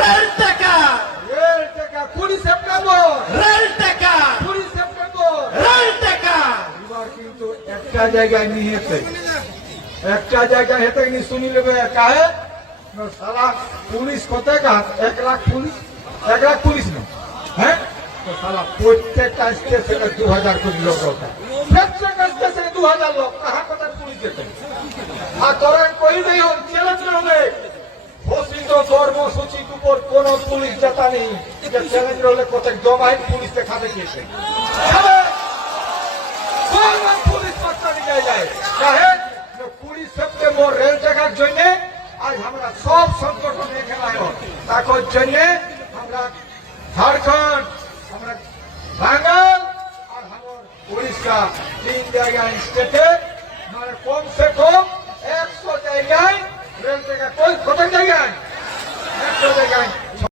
Rail টাকা, rail টাকা 20 September, rail টাকা, 20 সেপ্টেম্বর। রেল টাকা। এবার কিন্তু একটা জায়গায় নিয়েছে, একটা জায়গায় হেতে নি শুনি লেবে কাহে না সালা পুলিশ কত কা 1 লাখ পুলিশ, 1 লাখ পুলিশ না, হ্যাঁ তো সালা প্রত্যেকটা স্টেশনে 2000 কোটি লোক होता প্রত্যেকটা স্টেশনে 2000 লোক कहां কত পুলিশ যেতে আর তোরা কই দেই হন চ্যালেঞ্জ করবে ঘোষিত কর্মসূচির উপর কোন পুলিশ যেতা নেই যে চ্যালেঞ্জ হলে কত জমাই পুলিশ দেখাতে গিয়েছে কোন পুলিশ পাত্তা দিয়ে যায় কাহে 20 সেপ্টেম্বর রেল টাকার জন্য আজ আমরা সব সংগঠন এখানে আয় তার জন্য আমরা ঝাড়খণ্ড, আমরা বাঙ্গাল আর আমার উড়িষ্যা 3 জায়গায় স্টেটে মানে কম সে কম 100 জায়গায় রেল টাকা কত জায়গায় 100 জায়গায়